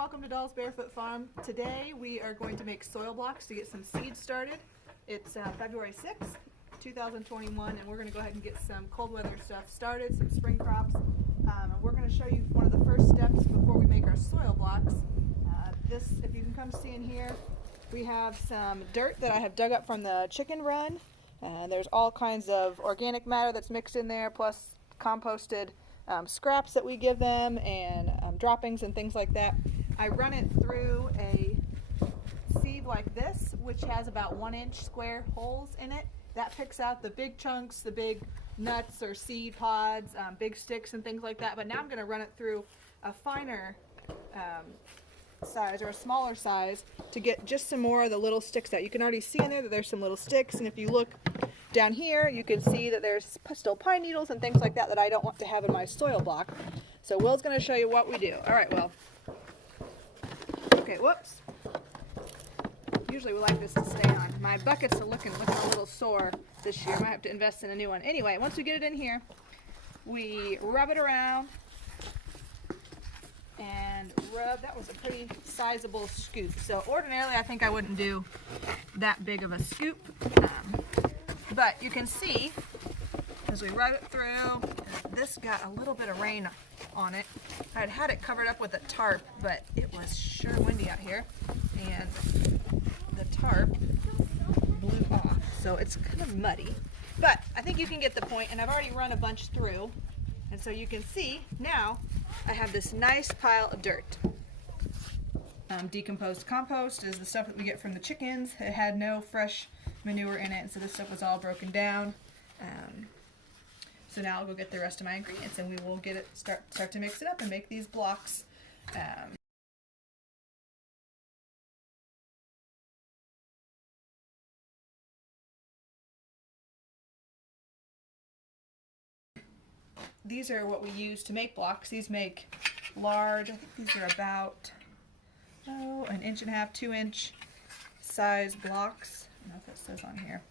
welcome to Dahl's Barefoot Farm. Today we are going to make soil blocks to get some seeds started. It's February 6th, 2021, and we're going to go ahead and get some cold weather stuff started, some spring crops. And we're going to show you one of the first steps before we make our soil blocks. If you can come see in here, we have some dirt that I have dug up from the chicken run. There's all kinds of organic matter that's mixed in there, plus composted scraps that we give them, and droppings and things like that. I run it through a sieve like this, which has about 1-inch square holes in it. That picks out the big chunks, the big nuts or seed pods, big sticks and things like that. But now I'm going to run it through a finer size or a smaller size to get just some more of the little sticks out. You can already see in there that there's some little sticks, and if you look down here you can see that there's still pine needles and things like that that I don't want to have in my soil block. So Will's going to show you what we do. Alright, Will. Okay, whoops. Usually we like this to stay on. My buckets are looking a little sore this year. I might have to invest in a new one. Anyway, once we get it in here, we rub it around and rub. That was a pretty sizable scoop. So ordinarily I think I wouldn't do that big of a scoop. But you can see as we rub it through, this got a little bit of rain on it. I had it covered up with a tarp, but it was sure windy out here, and the tarp blew off, so it's kind of muddy. But I think you can get the point, and I've already run a bunch through, and so you can see now I have this nice pile of dirt. Decomposed compost is the stuff that we get from the chickens. It had no fresh manure in it, and so this stuff was all broken down. So now I'll go get the rest of my ingredients, and we will get it start to mix it up and make these blocks. These are what we use to make blocks. These make large. I think these are about 1.5 inch, 2-inch size blocks. I don't know if it says on here.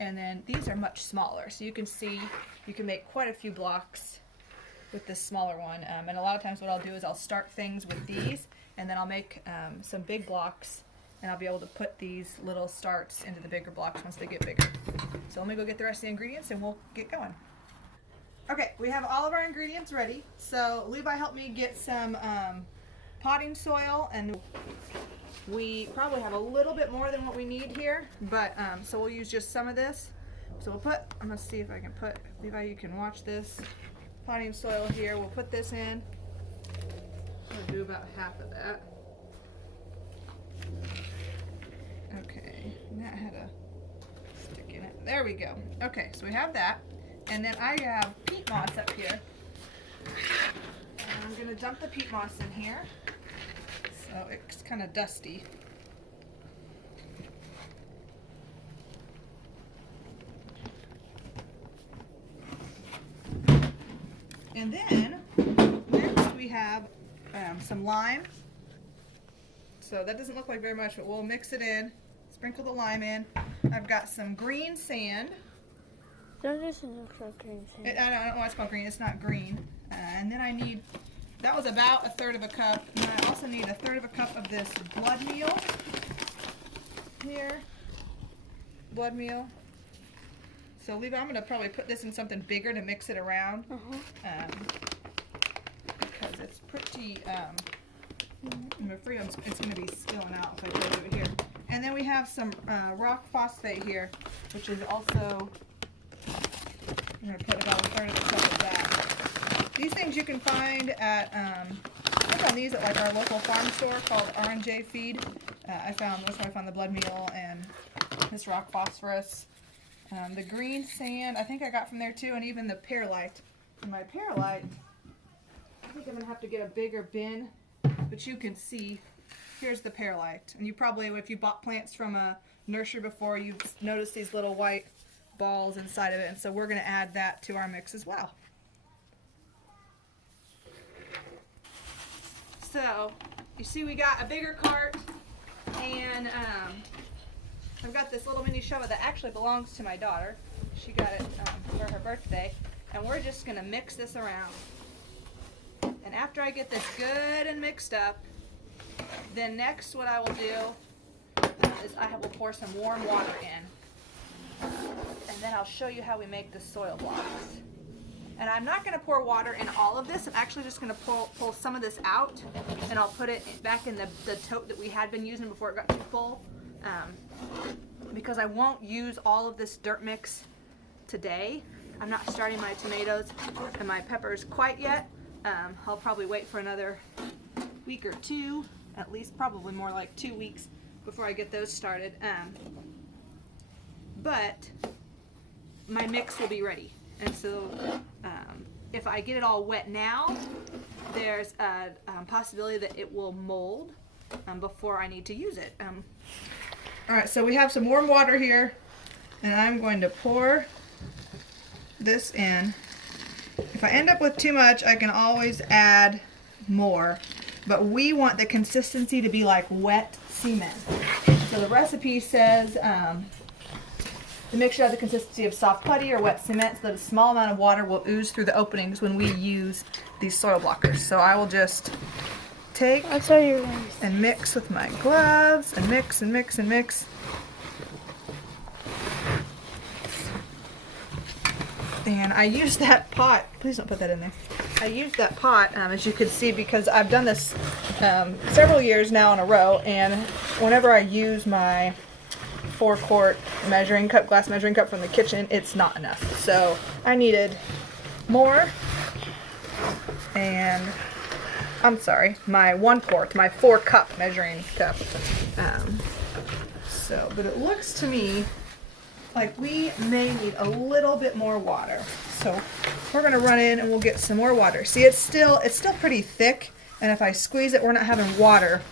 And then these are much smaller, so you can see you can make quite a few blocks with this smaller one. And a lot of times what I'll do is I'll start things with these, and then I'll make some big blocks, and I'll be able to put these little starts into the bigger blocks once they get bigger. So let me go get the rest of the ingredients and we'll get going. Okay, we have all of our ingredients ready. So Levi helped me get some potting soil, and we probably have a little bit more than what we need here, but so we'll use just some of this. So we'll put, I'm going to see if I can put, Levi, you can watch this potting soil here. We'll put this in. I'll do about half of that. Okay, and that had a stick in it. There we go. Okay, so we have that. And then I have peat moss up here. And I'm going to dump the peat moss in here. So it's kind of dusty. And then next we have some lime. So that doesn't look like very much, but we'll mix it in, sprinkle the lime in. I've got some green sand. That doesn't look like green sand. I don't know why it's called green. It's not green. And then I need, that was about 1/3 cup. And then I also need 1/3 cup of this blood meal here. Blood meal. So Levi, I'm going to probably put this in something bigger to mix it around. Because it's pretty, I'm afraid it's going to be spilling out if I put it over here. And then we have some rock phosphate here, which is also, I'm going to put about 1/3 cup of that. These things you can find at, I found these at like our local farm store called R&J Feed. That's where I found the blood meal and this rock phosphorus. The green sand, I think I got from there too, and even the perlite. And my perlite, I think I'm going to have to get a bigger bin, but you can see, here's the perlite. And you probably, if you bought plants from a nursery before, you've noticed these little white balls inside of it, and so we're going to add that to our mix as well. So you see we got a bigger cart, and I've got this little mini shovel that actually belongs to my daughter. She got it for her birthday, and we're just going to mix this around. And after I get this good and mixed up, Then next what I will do is I will pour some warm water in. And then I'll show you how we make the soil blocks. And I'm not going to pour water in all of this. I'm actually just going to pull some of this out, and I'll put it back in the tote that we had been using before it got too full. Because I won't use all of this dirt mix today. I'm not starting my tomatoes and my peppers quite yet. I'll probably wait for another week or two, at least probably more like 2 weeks before I get those started. But my mix will be ready. And so if I get it all wet now, there's a possibility that it will mold before I need to use it. All right, so we have some warm water here, and I'm going to pour this in. If I end up with too much, I can always add more, but we want the consistency to be like wet cement. So the recipe says the mixture has the consistency of soft putty or wet cement, so that a small amount of water will ooze through the openings when we use these soil blockers. So I will just take and mix with my gloves and mix and mix and mix. And I use that pot, please don't put that in there. I use that pot, as you can see, because I've done this several years now in a row, and whenever I use my 4-quart measuring cup, glass measuring cup from the kitchen, it's not enough. So I needed more, and I'm sorry, my 1/4, my 4-cup measuring cup. But it looks to me like we may need a little bit more water. So we're gonna run in and we'll get some more water. See, it's still pretty thick, and if I squeeze it, we're not having water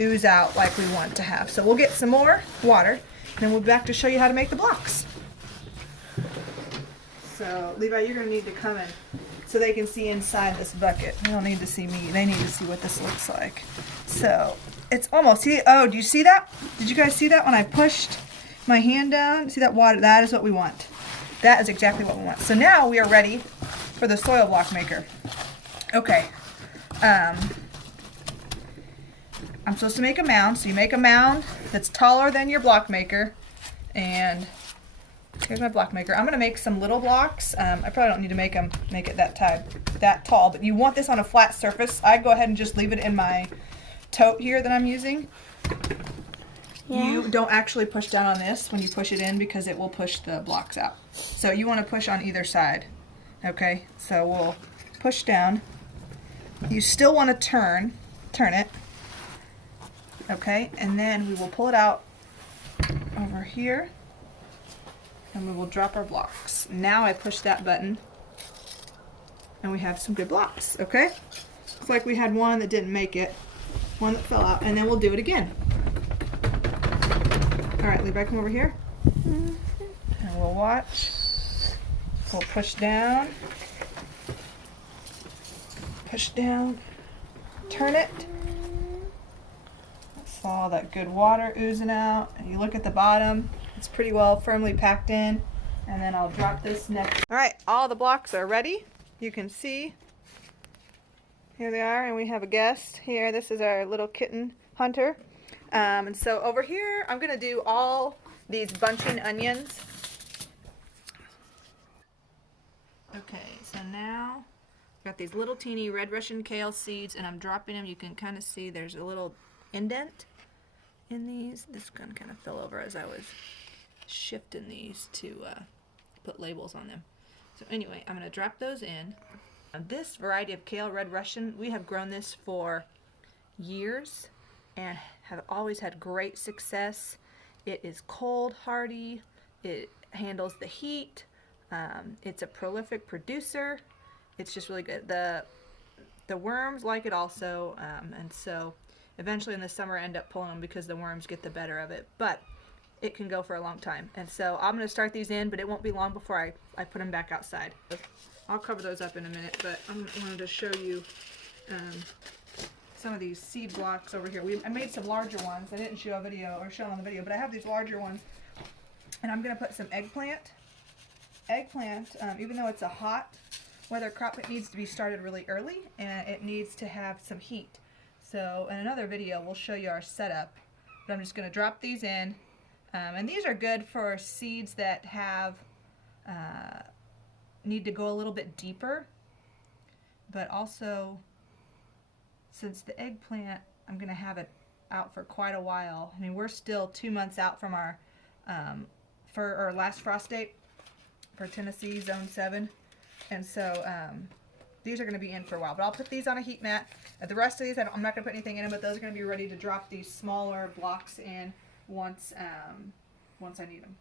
ooze out like we want to have. So we'll get some more water, and then we'll be back to show you how to make the blocks. So Levi, you're gonna need to come in so they can see inside this bucket. They don't need to see me. They need to see what this looks like. So it's almost, see, oh, do you see that? Did you guys see that when I pushed my hand down? See that water? That is what we want. That is exactly what we want. So now we are ready for the soil block maker. Okay. I'm supposed to make a mound. So you make a mound that's taller than your block maker. And here's my block maker. I'm going to make some little blocks. I probably don't need to make it that tall, but you want this on a flat surface. I'd go ahead and just leave it in my tote here that I'm using. Yeah. You don't actually push down on this when you push it in, because it will push the blocks out. So you want to push on either side. Okay, so we'll push down. You still want to turn it. Okay, and then we will pull it out over here, and we will drop our blocks. Now I push that button, and we have some good blocks. Okay, looks like we had one that didn't make it, one that fell out, and then we'll do it again. All right, Levi, come over here, and we'll watch. We'll push down, turn it. That's all that good water oozing out. And you look at the bottom, it's pretty well firmly packed in. And then I'll drop this next. All right, all the blocks are ready. You can see, here they are, and we have a guest here. This is our little kitten, Hunter. And so over here, I'm gonna do all these bunching onions. Okay, so now I've got these little teeny red Russian kale seeds, and I'm dropping them. You can kind of see there's a little indent in these. This one kind of fell over as I was shifting these to put labels on them. So anyway, I'm gonna drop those in. This variety of kale, red Russian, we have grown this for years and have always had great success. It is cold hardy, it handles the heat, it's a prolific producer. It's just really good. The worms like it also, and so eventually in the summer I end up pulling them because the worms get the better of it, but it can go for a long time. And so I'm going to start these in, but it won't be long before I put them back outside. I'll cover those up in a minute, but I wanted to show you some of these seed blocks over here. I made some larger ones. I didn't show a video or show on the video, but I have these larger ones. And I'm going to put some eggplant. Even though it's a hot weather crop, it needs to be started really early, and it needs to have some heat. So in another video, we'll show you our setup. But I'm just going to drop these in. And these are good for seeds that have need to go a little bit deeper. But also, since the eggplant, I'm going to have it out for quite a while. I mean, we're still 2 months out from our for our last frost date for Tennessee Zone 7. And so these are going to be in for a while. But I'll put these on a heat mat. The rest of these, I'm not going to put anything in them, but those are going to be ready to drop these smaller blocks in once I need them.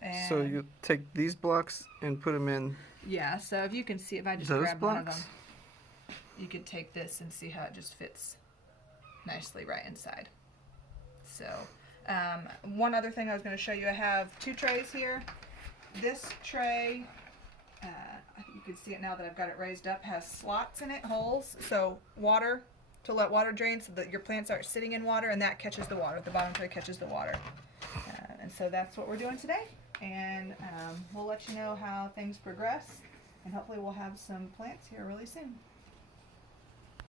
And so you take these blocks and put them in yeah, so if you can see, if I just those grab one of blocks? them, you could take this and see how it just fits nicely right inside. So one other thing I was going to show you, I have 2 trays here. This tray, you can see it now that I've got it raised up, has slots in it, holes, so water, to let water drain so that your plants aren't sitting in water, and that catches the water. The bottom tray catches the water. And so that's what we're doing today, and we'll let you know how things progress, and hopefully we'll have some plants here really soon.